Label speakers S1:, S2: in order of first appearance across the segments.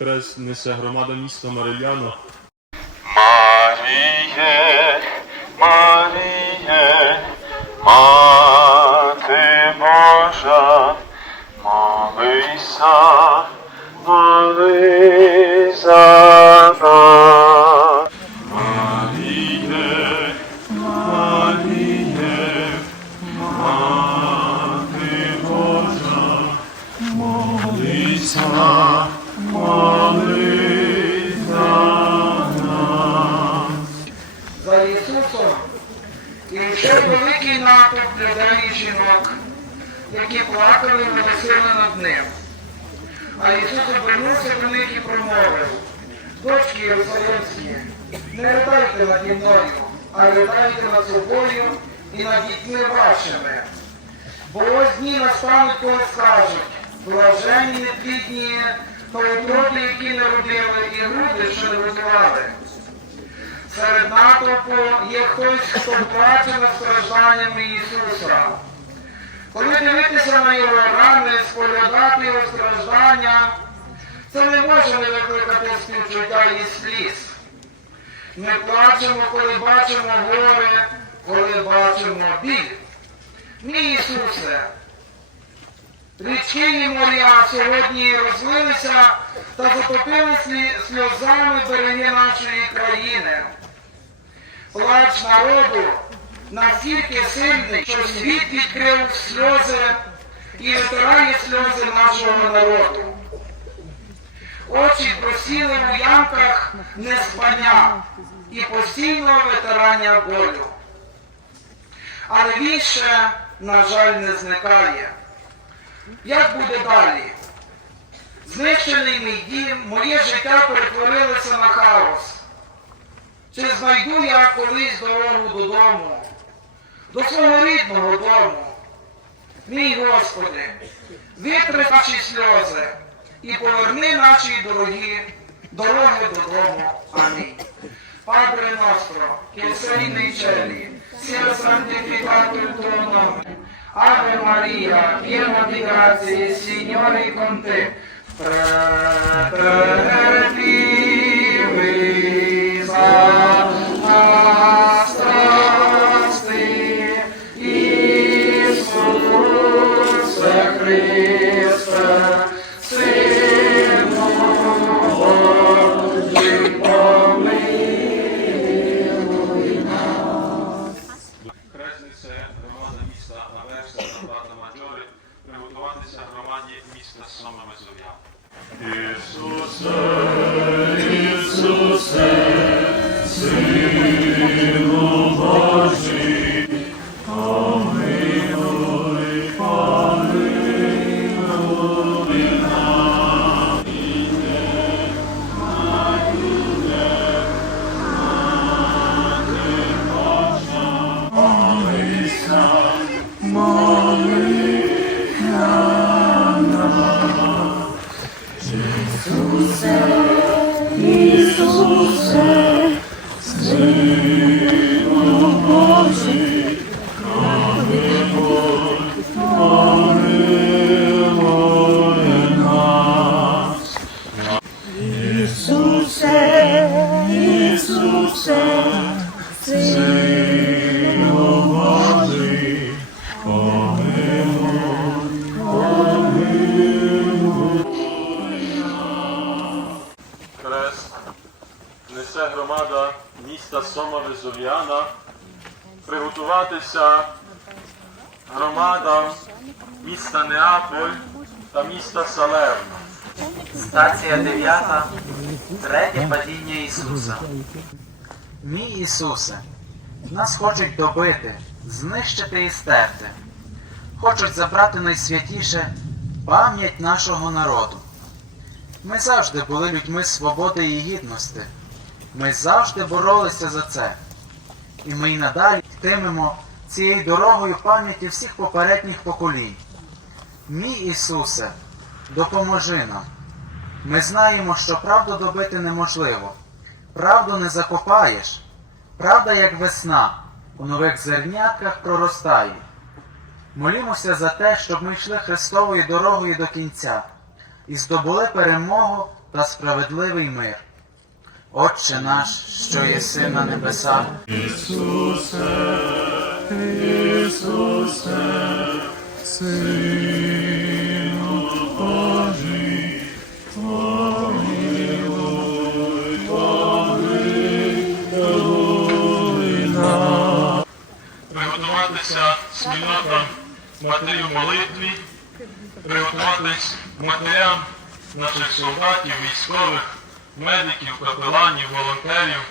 S1: Хрест несе громада міста Мариляна.
S2: Ридайте наді мною, а ридайте над собою і над дітьми вашими. Бо ось дні настануть, коли скажуть, блаженні неплідні, то утроби, які не родили, і груди, що не годували. Серед натовпу є хтось, хто плаче над стражданнями Ісуса. Коли дивитися на його рани, споглядати його страждання, це не може не викликати співчуття і сліз. Ми плачемо, коли бачимо горе, коли бачимо біль. Мій Ісусе, річки і моря сьогодні розлилися та затопили сльозами береги нашої країни. Плач народу настільки сильний, що світ відкрив сльози і витирає сльози нашого народу. Очі просіли у ямках неспання і постійного витирання болю. Але ще, на жаль, не зникає. Як буде далі? Знищений мій дім, моє життя перетворилося на хаос. Чи знайду я колись дорогу додому, до свого рідного дому? Мій Господи, витри сльози i poverni naši drogi, dologne do domu. Amin. Padre nostro, che sei nei cieli, sia santificato il tuo nome. Ave Maria, piena di grazie, il Signore è con te. Fratelli,
S3: Ісусе, Ісусе, Сину Божий,
S1: Приготуватися громада міста Неаполь та міста Салерно.
S4: Стація 9. Третє падіння Ісуса.
S2: Мій Ісусе, нас хочуть добити, знищити і стерти. Хочуть забрати найсвятіше пам'ять нашого народу. Ми завжди були людьми свободи і гідності. Ми завжди боролися за це. І ми й надалі йтимемо цією дорогою пам'яті всіх попередніх поколінь. Мій Ісусе, допоможи нам. Ми знаємо, що правду добити неможливо. Правду не закопаєш. Правда, як весна, у нових зернятках проростає. Молімося за те, щоб ми йшли Христовою дорогою до кінця і здобули перемогу
S4: та справедливий мир. Отче наш, що єси на небесах,
S3: Ісусе, Ісусе.
S1: Приготуватися спільнотам матерів молитві, приготуватись матерям наших солдатів, військових, медиків, капеланів, волонтерів,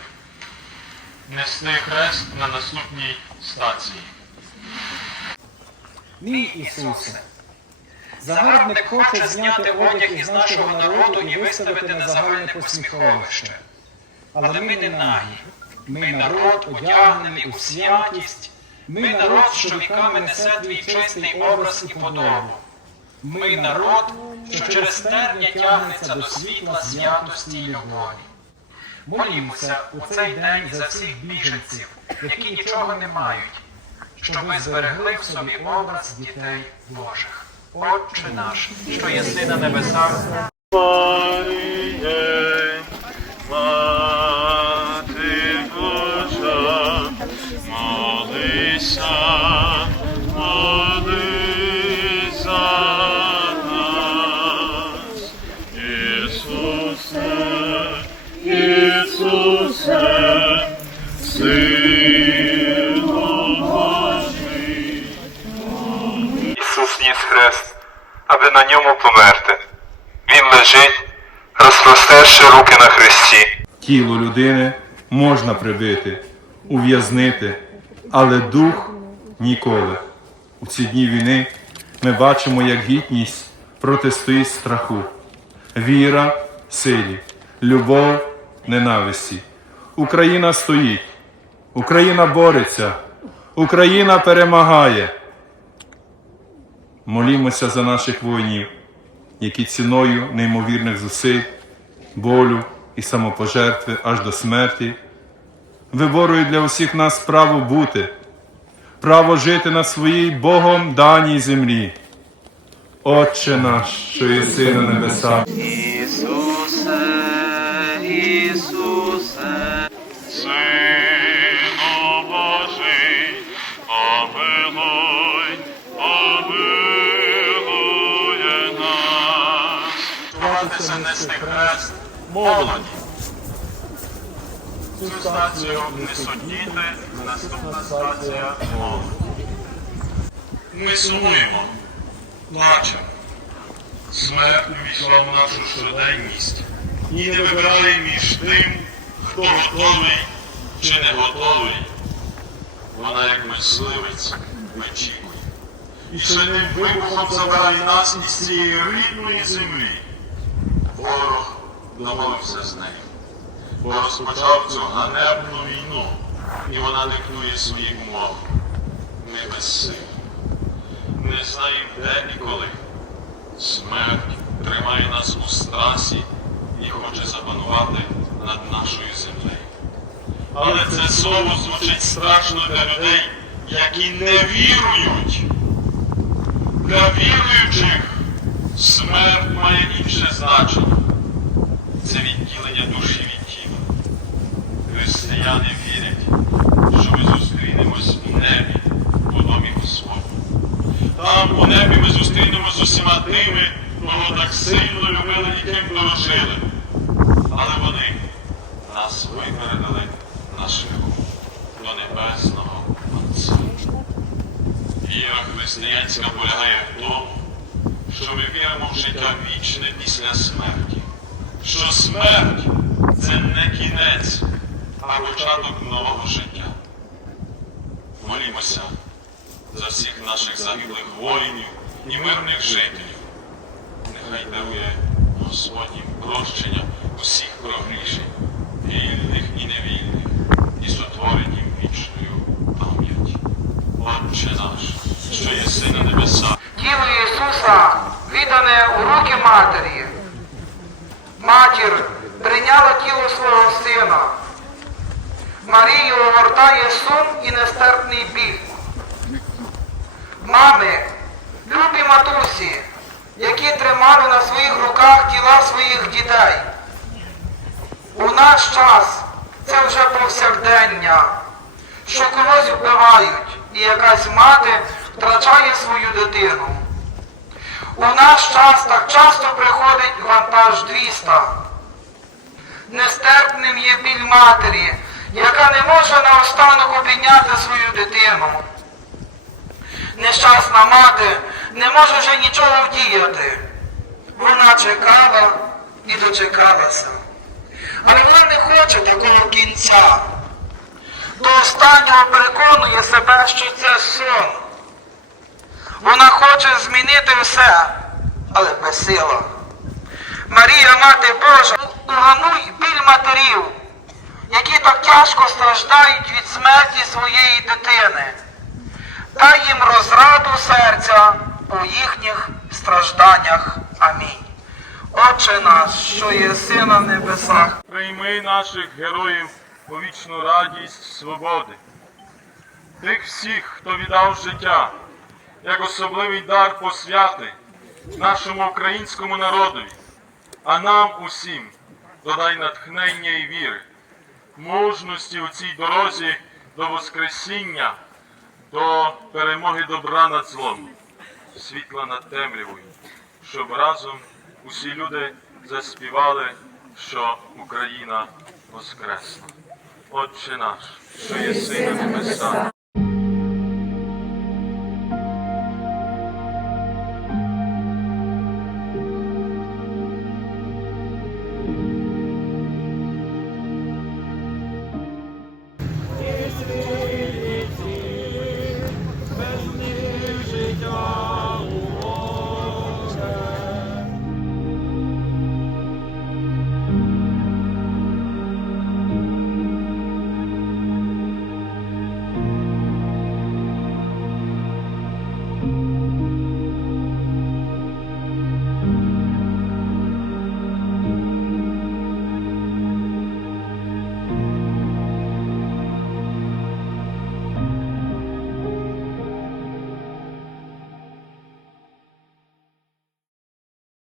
S1: нести хрест на наступній стації.
S5: Мій Ісусе, загарбник хоче зняти одяг із нашого народу і виставити на загальне посміховище. Але ми не нагі. Ми народ, одягнений у святість. Ми народ, що віками несе твій чистий образ і подобу. Ми народ, що через терня тягнеться до світла святості й любові. Молімося у цей день за всіх біженців, які нічого не мають, щоб ми зберегли в собі образ дітей Божих. Отче наш, що єси на небесах,
S3: Маріє, Мати
S6: аби на ньому померти. Він лежить, розпростерши руки на хресті.
S7: Тіло людини можна прибити, ув'язнити, але дух ніколи. У ці дні війни ми бачимо, як гідність протистоїть страху, віра силі, любов ненависті. Україна стоїть, Україна бореться, Україна перемагає. Молімося за наших воїнів, які ціною неймовірних зусиль болю і самопожертви аж до смерті, виборюють для усіх нас право бути, право жити на своїй Богом даній землі. Отче наш, що єси на небесах,
S1: Готуватися нести хрест молоді. Цю стацію несуть діти, наступна стація молоді. Ми сумуємо, плачемо. Смерть увійшла в нашу щоденність і не вибирає між тим, хто готовий чи не готовий. Вона як мисливець вичікує. І шальним вибухом забирає нас із цієї рідної землі. Ворог домовився з нею, бо розпочав цю ганебну війну, і вона диктує свої умови. Ми безсилі. Не знаємо де і коли. Смерть тримає нас у страсі і хоче запанувати над нашою землею. Але це слово звучить страшно для людей, які не вірують. Для віруючих смерть має інше значення. Це відділення душі від тіла. Християни вірять, що ми зустрінемось у небі, у домі Господньому. Там у небі ми зустрінемось з усіма тими, кого так сильно любили і ким дорожили. Але вони нас випередили на шляху до небесного Отця. Віра християнська полягає в тому, що ми віримо в життя вічне після смерті. Що смерть це не кінець, а початок нового життя. Молімося за всіх наших загиблих воїнів і мирних жителів. Нехай дарує Господнім прощення усіх прогрішень, вільних і невільних, і сотворить їм вічною пам'ять. Отче наш, що єси на небесах.
S2: Тіло Ісуса віддане матері. Матір прийняла тіло свого сина. Марію огортає сум і нестерпний біль. Мами, любі матусі, які тримали на своїх руках тіла своїх дітей. У наш час це вже повсякдення, що когось вбивають, і якась мати втрачає свою дитину. У наш час так часто приходить вантаж 200. Нестерпним є біль матері, яка не може наостанок обійняти свою дитину. Нещасна мати не може вже нічого вдіяти. Вона чекала і дочекалася. Але вона не хоче такого кінця. До останнього переконує себе, що це сон. Вона хоче змінити все, але безсила. Марія, Мати Божа, угануй біль матерів, які так тяжко страждають від смерті своєї дитини. Дай їм розраду серця у їхніх стражданнях. Амінь. Отче наш, що є син на небесах,
S1: Прийми наших героїв у вічну радість свободи. Тих всіх, хто віддав життя, як особливий дар посвяти нашому українському народові, а нам усім додай натхнення і віри, мужності у цій дорозі до Воскресіння, до перемоги добра над злом, світла над темрявою, щоб разом усі люди заспівали, що Україна воскресла. Отче наш, що єси на небесах,